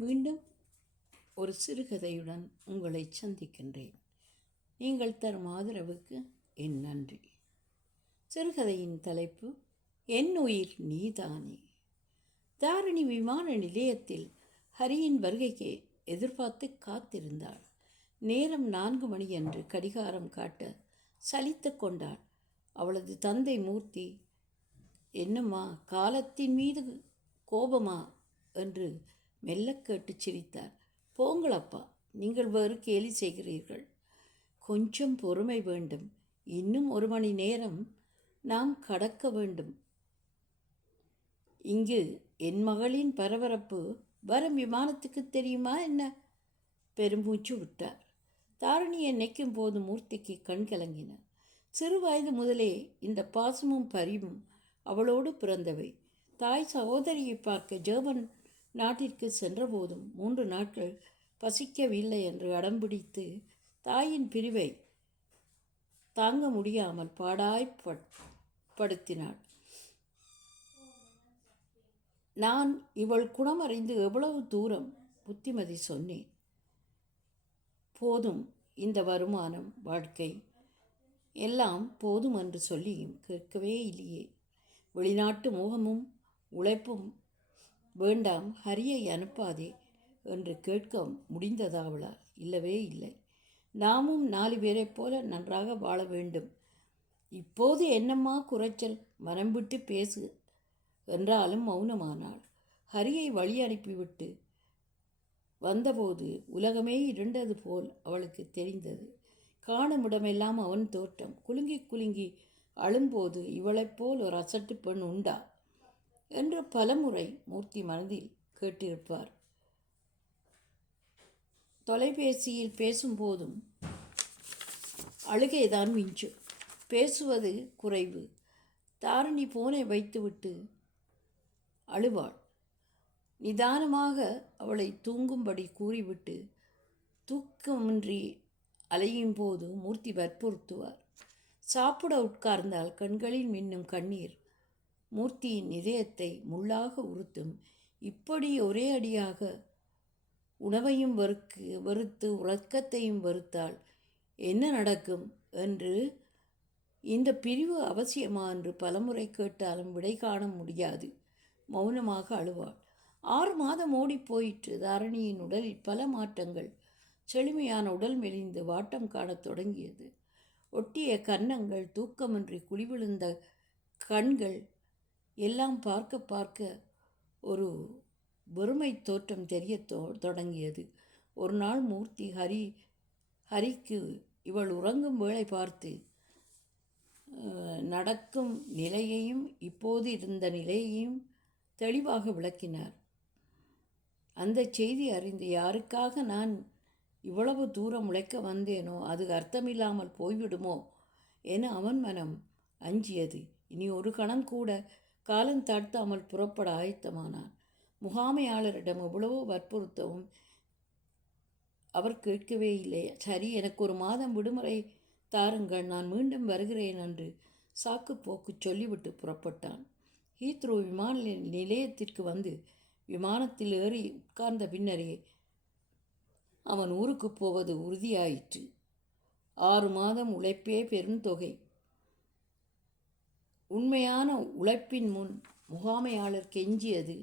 மீண்டும் ஒரு சிறுகதையுடன் உங்களை சந்திக்கின்றேன். நீங்கள் தரும் ஆதரவுக்கு என் நன்றி. சிறுகதையின் தலைப்பு என் உயிர் நீதானே. தாரிணி விமான நிலையத்தில் ஹரியின் வருகைக்கு எதிர்பார்த்து காத்திருந்தாள். நேரம் 4 மணி என்று கடிகாரம் காட்ட சலித்து கொண்டாள். அவளது தந்தை மூர்த்தி, என்னம்மா காலத்தின் மீது கோபமா என்று மெல்ல கேட்டு சிரித்தார். போங்களப்பா, நீங்கள் வேறு கேலி செய்கிறீர்கள். கொஞ்சம் பொறுமை வேண்டும். இன்னும் 1 மணி நேரம் நாம் கடக்க வேண்டும். இங்கு என் மகளின் பரபரப்பு வரும் விமானத்துக்கு தெரியுமா என்ன? பெருமூச்சு விட்டார். தாரிணியை நினைக்கும் போது மூர்த்திக்கு கண் கலங்கின. சிறு வயது முதலே இந்த பாசமும் பரிவும் அவளோடு பிறந்தவை. தாய் சகோதரியை பார்க்க ஜெர்மன் நாட்டிற்கு சென்றபோதும் 3 நாட்கள் பசிக்கவில்லை என்று அடம்பிடித்து தாயின் பிரிவை தாங்க முடியாமல் பாடாய்ப்படுத்தினாள். நான் இவள் குணமறிந்து எவ்வளவு தூரம் புத்திமதி சொன்னேன். போதும், இந்த வருமானம், வாழ்க்கை எல்லாம் போதும் என்று சொல்லியும் கேட்கவே இல்லையே. வெளிநாட்டு மோகமும் உழைப்பும் வேண்டாம், ஹரியை அனுப்பாதே என்று கேட்க முடிந்ததா அவளால்? இல்லவே இல்லை. நாமும் 4 பேரைப் போல நன்றாக வாழ வேண்டும். இப்போது என்னம்மா குறைச்சல்? மனம் விட்டு பேசு என்றாலும் மௌனமானாள். ஹரியை வழி அனுப்பிவிட்டு வந்தபோது உலகமே இருண்டது போல் அவளுக்கு தெரிந்தது. காணும் இடமெல்லாம் அவன் தோற்றம். குலுங்கி குலுங்கி அழும்போது இவளைப் போல் ஒரு அசட்டு பெண் உண்டா என்று பலமுறை மூர்த்தி மனதில் கேட்டிருப்பார். தொலைபேசியில் பேசும்போதும் அழுகைதான் மிஞ்சும், பேசுவது குறைவு. தாரிணி போனை வைத்துவிட்டு அழுவாள். நிதானமாக அவளை தூங்கும்படி கூறிவிட்டு தூக்கமின்றி அலையும் போது மூர்த்தி வற்புறுத்துவார். சாப்பிட உட்கார்ந்தால் கண்களில் மின்னும் கண்ணீர் மூர்த்தியின் இதயத்தை முள்ளாக உறுத்தும். இப்படி ஒரே அடியாக உணவையும் வெறுத்து உறக்கத்தையும் வெறுத்தால் என்ன நடக்கும் என்று, இந்த பிரிவு அவசியமா என்று பலமுறை கேட்டாலும் விடை காண முடியாது. மௌனமாக அழுவாள். 6 மாதம் ஓடி போயிற்று. தாரிணியின் உடலில் பல மாற்றங்கள். செழுமையான உடல் மெலிந்து வாட்டம் காணத் தொடங்கியது. ஒட்டிய கன்னங்கள், தூக்கமின்றி குழிவிழுந்த கண்கள் எல்லாம் பார்க்க பார்க்க ஒரு வெறுமை தோற்றம் தெரிய தொடங்கியது. ஒரு நாள் மூர்த்தி ஹரிக்கு இவள் உறங்கும் வேளை பார்த்து நடக்கும் நிலையையும் இப்போது இருந்த நிலையையும் தெளிவாக விளக்கினார். அந்த செய்தி அறிந்து யாருக்காக நான் இவ்வளவு தூரம் உழைக்க வந்தேனோ அது அர்த்தமில்லாமல் போய்விடுமோ என அவன் மனம் அஞ்சியது. இனி ஒரு கணம் கூட காலம் தாழ்த்தாமல் புறப்பட ஆயத்தமானான். முகாமையாளரிடம் எவ்வளவோ வற்புறுத்தவும் அவர் கேட்கவே இல்லை. சரி, எனக்கு 1 மாதம் விடுமுறை தாருங்கள், நான் மீண்டும் வருகிறேன் என்று சாக்கு போக்கு சொல்லிவிட்டு புறப்பட்டான். ஹீத்ரோ விமான நிலையத்திற்கு வந்து விமானத்தில் ஏறி உட்கார்ந்த பின்னரே அவன் ஊருக்கு போவது உறுதியாயிற்று. 6 மாதம் உழைப்பே பெருந்தொகை. உண்மையான உழைப்பின் முன் முகாமையாளர் கெஞ்சியது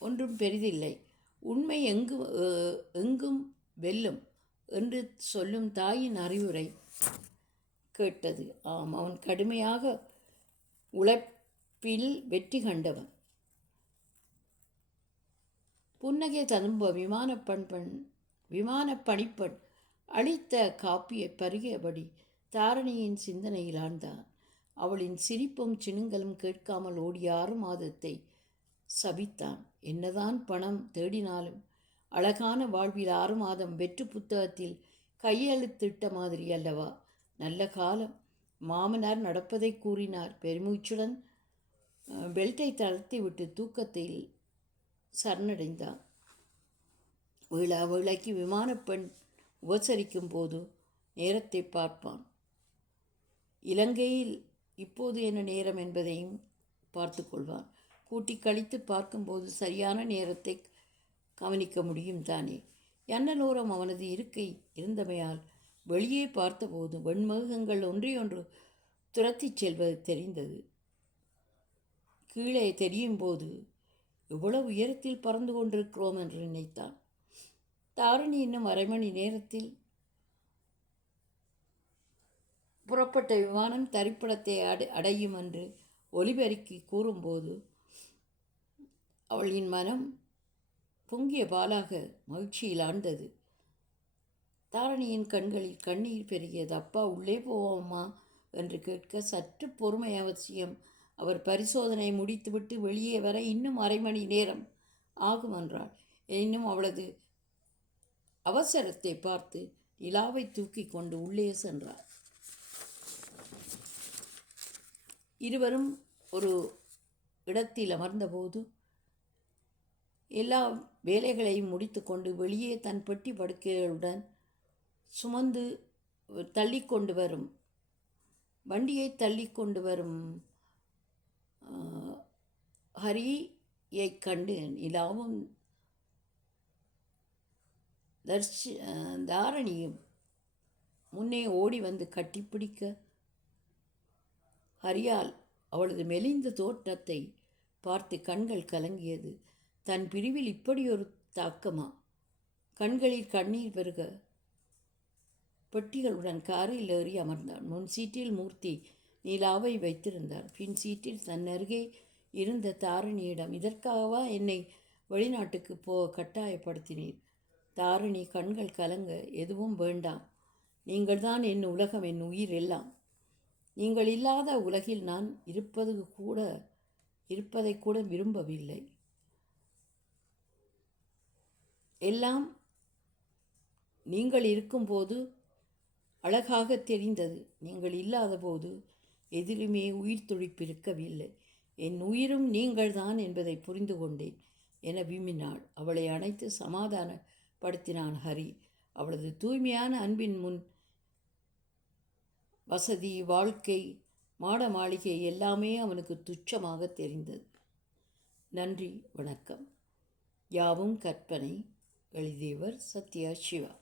ஒன்றும் பெரிதில்லை. உண்மை எங்கும் வெல்லும் என்று சொல்லும் தாயின் அறிவுரை கேட்டது. ஆம், அவன் கடுமையாக உழைப்பில் வெற்றி கண்டவன். புன்னகை ததும்ப விமான பணிப்பெண் அளித்த காப்பியை பருகியபடி தாரிணியின் சிந்தனையில் ஆழ்ந்தான். அவளின் சிரிப்பும் சினுங்களும் கேட்காமல் ஓடிய 6 மாதத்தை சபித்தான். என்னதான் பணம் தேடினாலும் அழகான வாழ்வில் 6 மாதம் வெற்று புத்தகத்தில் கையெழுத்திட்ட மாதிரி அல்லவா? நல்ல காலம். மாமனார் நடப்பதை கூறினார். பெருமூச்சுடன் பெல்ட்டை தளர்த்திவிட்டு தூக்கத்தில் சரணடைந்தான். வேளைக்கு விமானப்பெண் உபசரிக்கும் போது நேரத்தை பார்ப்பான். இலங்கையில் இப்போது என்ன நேரம் என்பதையும் பார்த்து கொள்வான். கூட்டி கழித்து பார்க்கும்போது சரியான நேரத்தை கவனிக்க முடியும் தானே. ஜன்னலோரம் அவனது இருக்கை இருந்தமையால் வெளியே பார்த்தபோது வெண்மேகங்கள் ஒன்றையொன்று துரத்திச் செல்வது தெரிந்தது. கீழே தெரியும் போது இவ்வளவு உயரத்தில் பறந்து கொண்டிருக்கிறோம் என்று நினைத்தான். தாரிணி இன்னும் அரை மணி நேரத்தில் புறப்பட்ட விமானம் தரிப்பிடத்தை அடையும் என்று ஒலிபெருக்கி கூறும்போது அவளின் மனம் பொங்கிய பாலாக மகிழ்ச்சியில் ஆண்டது. தாரணியின் கண்களில் கண்ணீர் பெருகியது. அப்பா உள்ளே போவோமா என்று கேட்க, சற்று பொறுமை அவசியம். அவர் பரிசோதனை முடித்துவிட்டு வெளியே வர இன்னும் அரை மணி நேரம் ஆகும் என்றாள். இன்னும் அவளது அவசரத்தை பார்த்து நிலாவை தூக்கி கொண்டு உள்ளே சென்றார். இருவரும் ஒரு இடத்தில் அமர்ந்தபோது எல்லா வேலைகளையும் முடித்து கொண்டு வெளியே தன் பெட்டி படுக்கைகளுடன் சுமந்து தள்ளிக்கொண்டு வரும் வண்டியை தள்ளிக்கொண்டு வரும் ஹரியை கண்டு நிலாவும் தாரணியும் முன்னே ஓடி வந்து கட்டிப்பிடிக்க, ஹரியால் அவளது மெலிந்த தோற்றத்தை பார்த்து கண்கள் கலங்கியது. தன் பிரிவில் இப்படி ஒரு தாக்கமா? கண்களில் கண்ணீர் பெருக பெட்டிகளுடன் காரில் ஏறி அமர்ந்தான். முன் சீட்டில் மூர்த்தி நிலாவை வைத்திருந்தார். பின் சீட்டில் தன் அருகே இருந்த தாரிணியிடம், இதற்காகவா என்னை வெளிநாட்டுக்கு கட்டாயப்படுத்தினீர்? தாரிணி கண்கள் கலங்க, எதுவும் வேண்டாம், நீங்கள்தான் என் உலகம், என் உயிர் எல்லாம். நீங்கள் இல்லாத உலகில் நான் இருப்பதை கூட விரும்பவில்லை. எல்லாம் நீங்கள் இருக்கும்போது அழகாக தெரிந்தது. நீங்கள் இல்லாத போது எதிலுமே உயிர் துடிப்பிருக்கவில்லை. என் உயிரும் நீங்கள்தான் என்பதை புரிந்து கொண்டேன் என விம்மினாள். அவளை அணைத்து சமாதானப்படுத்தினான் ஹரி. அவளது தூய்மையான அன்பின் முன் வசதி, வாழ்க்கை, மாட மாளிகை எல்லாமே அவனுக்கு துச்சமாக தெரிந்தது. நன்றி, வணக்கம். யாவும் கற்பனை. எழுதியவர் சத்யா சிவா.